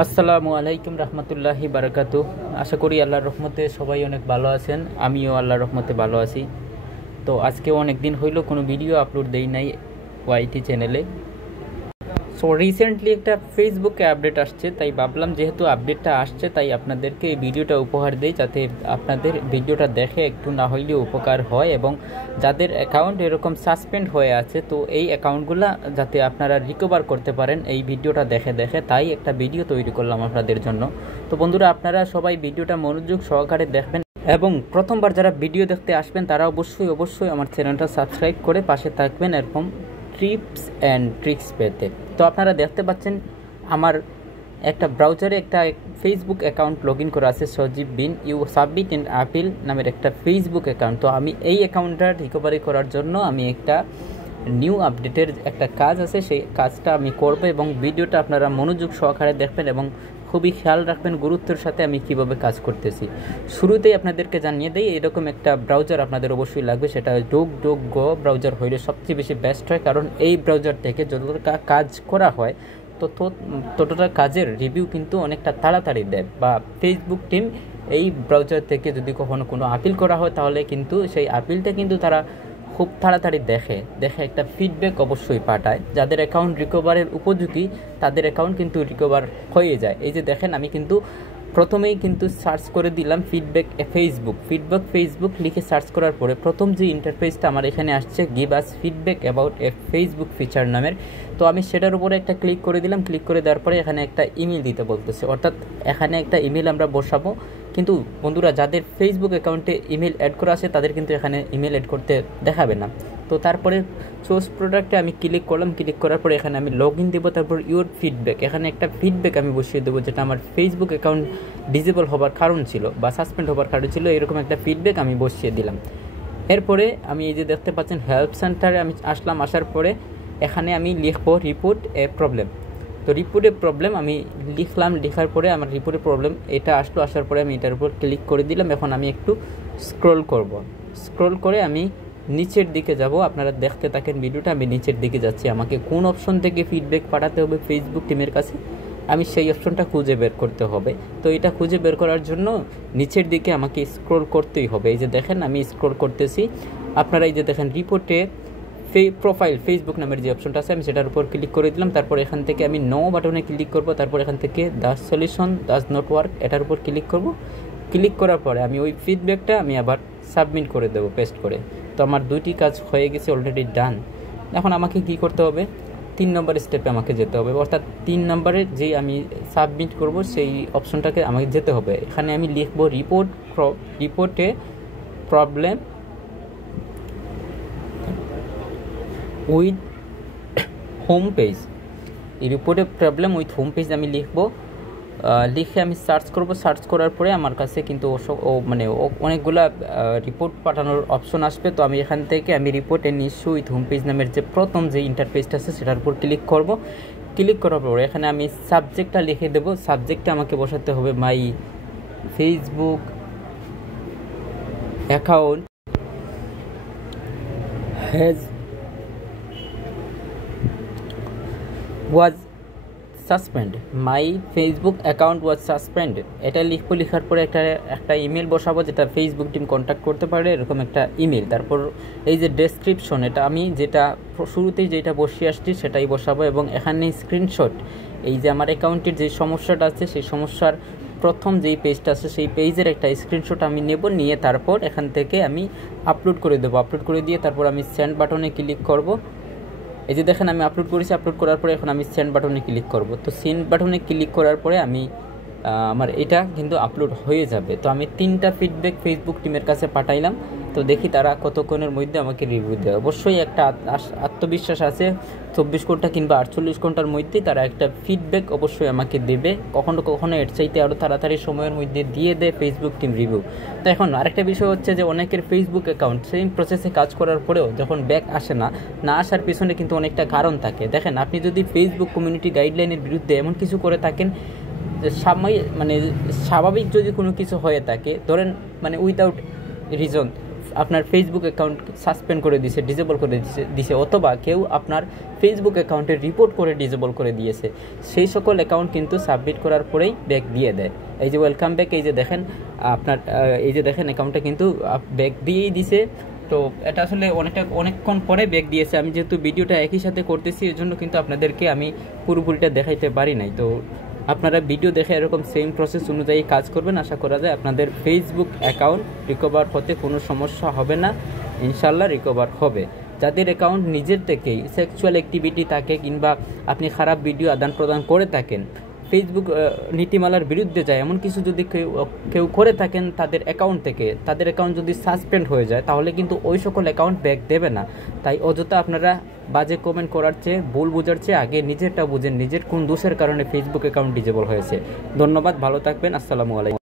আসসালামু আলাইকুম রহমতুল্লাহি বারাকাতু। আশা করি আল্লাহর রহমতে সবাই অনেক ভালো আছেন। আমিও আল্লাহর রহমতে ভালো আছি। তো আজকে অনেক দিন হইল কোনো ভিডিও আপলোড দেই নাই ওয়াইটি চ্যানেলে। সো রিসেন্টলি একটা ফেসবুকে আপডেট আসছে, তাই ভাবলাম যেহেতু আপডেটটা আসছে তাই আপনাদেরকে এই ভিডিওটা উপহার দেই, যাতে আপনাদের ভিডিওটা দেখে একটু না হইলেও উপকার হয় এবং যাদের অ্যাকাউন্ট এরকম সাসপেন্ড হয়ে আছে তো এই অ্যাকাউন্টগুলো যাতে আপনারা রিকভার করতে পারেন এই ভিডিওটা দেখে তাই একটা ভিডিও তৈরি করলাম আপনাদের জন্য। তো বন্ধুরা, আপনারা সবাই ভিডিওটা মনোযোগ সহকারে দেখবেন এবং প্রথমবার যারা ভিডিও দেখতে আসবেন তারা অবশ্যই আমার চ্যানেলটা সাবস্ক্রাইব করে পাশে থাকবেন এরকম টিপস অ্যান্ড ট্রিক্স পেতে। তো আপনারা দেখতে পাচ্ছেন আমার একটা ব্রাউজারে একটা ফেসবুক অ্যাকাউন্ট লগ ইন করা আছে, সজীব বিন ইউ সাবমিট ইন আপিল নামের একটা ফেসবুক অ্যাকাউন্ট। তো আমি এই অ্যাকাউন্টটা রিকভারি করার জন্য আমি একটা নিউ আপডেটের একটা কাজ আছে, সেই কাজটা আমি করব এবং ভিডিওটা আপনারা মনোযোগ সহকারে দেখবেন এবং খুবই খেয়াল রাখবেন গুরুত্বের সাথে আমি কিভাবে কাজ করতেছি। শুরুতেই আপনাদেরকে জানিয়ে দিই, এরকম একটা ব্রাউজার আপনাদের অবশ্যই লাগবে, সেটা ডুক.গো ব্রাউজার হইলে সবচেয়ে বেশি বেস্ট হয়, কারণ এই ব্রাউজার থেকে যতটা কাজ করা হয় ততটা কাজের রিভিউ কিন্তু অনেকটা তাড়াতাড়ি দেয়। বা ফেসবুক টিম এই ব্রাউজার থেকে যদি কখনো কোনো আপিল করা হয় তাহলে কিন্তু সেই আপিলটা কিন্তু তারা খুব তাড়াতাড়ি দেখে একটা ফিডব্যাক অবশ্যই পাঠায়। যাদের অ্যাকাউন্ট রিকভারের উপযোগী তাদের অ্যাকাউন্ট কিন্তু রিকভার হয়ে যায়। এই যে দেখেন, আমি কিন্তু প্রথমেই কিন্তু সার্চ করে দিলাম ফিডব্যাক ফেসবুক লিখে সার্চ করার পরে প্রথম যে ইন্টারফেসটা আমার এখানে আসছে, give us feedback about a Facebook feature নামের। তো আমি সেটার উপরে একটা ক্লিক করে দিলাম। ক্লিক করে দেওয়ার পরে এখানে একটা ইমেল দিতে বলতেছে, অর্থাৎ এখানে একটা ইমেল আমরা বসাবো। কিন্তু বন্ধুরা, যাদের ফেসবুক অ্যাকাউন্টে ইমেল অ্যাড করা আছে তাদের কিন্তু এখানে ইমেল অ্যাড করতে দেখাবে না। তো তারপরে চুজ প্রোডাক্টে আমি ক্লিক করলাম। ক্লিক করার পরে এখানে আমি লগ ইন দেবো, তারপর ইউর ফিডব্যাক, এখানে একটা ফিডব্যাক আমি বসিয়ে দেবো যেটা আমার ফেসবুক অ্যাকাউন্ট ডিসেবল হবার কারণ ছিল বা সাসপেন্ড হবার কারণ ছিল, এরকম একটা ফিডব্যাক আমি বসিয়ে দিলাম। এরপরে আমি এই যে দেখতে পাচ্ছেন হেল্প সেন্টারে আমি আসলাম। আসার পরে এখানে আমি লিখবো রিপোর্ট এ প্রবলেম। তো রিপোর্টে প্রবলেম আমি লিখলাম। লেখার পরে আমার রিপোর্টে প্রবলেম এটা আসলো। আসার পরে আমি এটার উপর ক্লিক করে দিলাম। এখন আমি একটু স্ক্রল করে আমি নিচের দিকে যাব। আপনারা দেখতে থাকেন ভিডিওটা, আমি নিচের দিকে যাচ্ছি। আমাকে কোন অপশন থেকে ফিডব্যাক পাঠাতে হবে ফেসবুক টিমের কাছে, আমি সেই অপশনটা খুঁজে বের করতে হবে। তো এটা খুঁজে বের করার জন্য নিচের দিকে আমাকে স্ক্রল করতেই হবে। এই যে দেখেন আমি স্ক্রল করতেছি। আপনারা এই যে দেখেন রিপোর্টে প্রোফাইল ফেসবুক নামের যে অপশনটা আছে আমি সেটার উপর ক্লিক করে দিলাম। তারপর এখান থেকে আমি নো বাটনে ক্লিক করব। তারপর এখান থেকে the solution does not work এটার উপর ক্লিক করব। ক্লিক করার পরে আমি ওই ফিডব্যাকটা আমি আবার সাবমিট করে দেবো পেস্ট করে। তো আমার দুইটি কাজ হয়ে গেছে, অলরেডি ডান। এখন আমাকে কি করতে হবে, 3 নম্বর স্টেপে আমাকে যেতে হবে, অর্থাৎ 3 নম্বরে যেই আমি সাবমিট করব সেই অপশনটাকে আমাকে যেতে হবে। এখানে আমি লিখব রিপোর্টে প্রবলেম উইথ হোম পেজ। এই রিপোর্টে প্রবলেম উইথ হোম পেজ আমি লিখে আমি সার্চ করব। সার্চ করার পরে আমার কাছে কিন্তু অনেকগুলা রিপোর্ট পাঠানোর অপশন আসবে। তো আমি এখান থেকে আমি রিপোর্টে ইস্যু উইথ হোম পেজ নামের যে প্রথম যে ইন্টারফেসটা আছে সেটার উপর ক্লিক করব। ক্লিক করার পরে এখানে আমি সাবজেক্টটা লিখে দেবো। সাবজেক্টটা আমাকে বসাতে হবে my Facebook account has was suspend, my Facebook account was suspend এটা লিখবো। লেখার পরে একটা ইমেল বসাবো যেটা ফেসবুক টিম কন্ট্যাক্ট করতে পারে, এরকম একটা ইমেল। তারপর এই যে ডেসক্রিপশন, এটা আমি যেটা শুরুতেই যেটা বসিয়ে আসছি সেটাই বসাবো এবং এখানে স্ক্রিনশট, এই যে আমার অ্যাকাউন্টের যে সমস্যাটা আছে সেই সমস্যার প্রথম যেই পেজটা আছে সেই পেজের একটা স্ক্রিনশট আমি নেব, নিয়ে তারপর এখান থেকে আমি আপলোড করে দেবো। আপলোড করে দিয়ে তারপর আমি সেন্ড বাটনে ক্লিক করব। এই যে দেখেন আমি আপলোড করেছি। আপলোড করার পরে এখন আমি সেন্ড বাটনে ক্লিক করব। তো সেন্ড বাটনে ক্লিক করার পরে আমার এটা কিন্তু আপলোড হয়ে যাবে। তো আমি 3টা ফিডব্যাক ফেসবুক টিমের কাছে পাঠাইলাম। তো দেখি তারা কতক্ষণের মধ্যে আমাকে রিভিউ দেয়। অবশ্যই একটা আত্মবিশ্বাস আছে 24 ঘন্টা কিংবা 48 ঘন্টার মধ্যেই তারা একটা ফিডব্যাক অবশ্যই আমাকে দেবে। কখনো এর চাইতে আরও তাড়াতাড়ি সময়ের মধ্যে দিয়ে দেয় ফেসবুক টিম রিভিউ। তো এখন আরেকটা বিষয় হচ্ছে যে অনেকের ফেসবুক অ্যাকাউন্ট সেম প্রসেসে কাজ করার পরেও যখন ব্যাক আসে না আসার পিছনে কিন্তু অনেকটা কারণ থাকে। দেখেন, আপনি যদি ফেসবুক কমিউনিটি গাইডলাইনের বিরুদ্ধে এমন কিছু করে থাকেন, স্বাভাবিক যদি কোনো কিছু হয়ে থাকে, ধরেন উইদাউট রিজন আপনার ফেসবুক অ্যাকাউন্ট সাসপেন্ড করে দিয়েছে, ডিসেবল করে দিয়েছে, অথবা কেউ আপনার ফেসবুক অ্যাকাউন্টে রিপোর্ট করে ডিসেবল করে দিয়েছে, সেই সকল অ্যাকাউন্ট কিন্তু সাবমিট করার পরেই ব্যাক দিয়ে দেয়। এই যে ওয়েলকাম ব্যাক, এই যে দেখেন আপনার এই যে দেখেন অ্যাকাউন্টটা কিন্তু ব্যাক দিয়েই দিছে। তো এটা আসলে অনেকক্ষণ পরে ব্যাক দিয়েছে। আমি যেহেতু ভিডিওটা একই সাথে করতেছি, এর জন্য কিন্তু আপনাদেরকে আমি পুরোপুরিটা দেখাইতে পারি নাই। তো আপনারা ভিডিও দেখে এরকম সেম প্রসেস অনুযায়ী কাজ করবেন, আশা করা যায় আপনাদের ফেসবুক অ্যাকাউন্ট রিকভার হতে কোনো সমস্যা হবে না, ইনশাল্লাহ রিকভার হবে। যাদের অ্যাকাউন্ট নিজের থেকেই সেক্সুয়াল অ্যাক্টিভিটি থাকে কিংবা আপনি খারাপ ভিডিও আদান প্রদান করে থাকেন, ফেসবুক নীতিমালার বিরুদ্ধে যায় এমন কিছু যদি কেউ করে থাকেন তাদের অ্যাকাউন্ট থেকে, তাদের অ্যাকাউন্ট যদি সাসপেন্ড হয়ে যায়, তাহলে কিন্তু ওই সকল অ্যাকাউন্ট ব্যাক দেবে না। তাই অযথা আপনারা বাজে কমেন্ট করার চেয়ে, ভুল বোঝার চেয়ে আগে নিজেরটা বুঝেন, নিজের কোন দোষের কারণে ফেসবুক অ্যাকাউন্ট ডিসেবল হয়েছে। ধন্যবাদ, ভালো থাকবেন, আসসালামু আলাইকুম।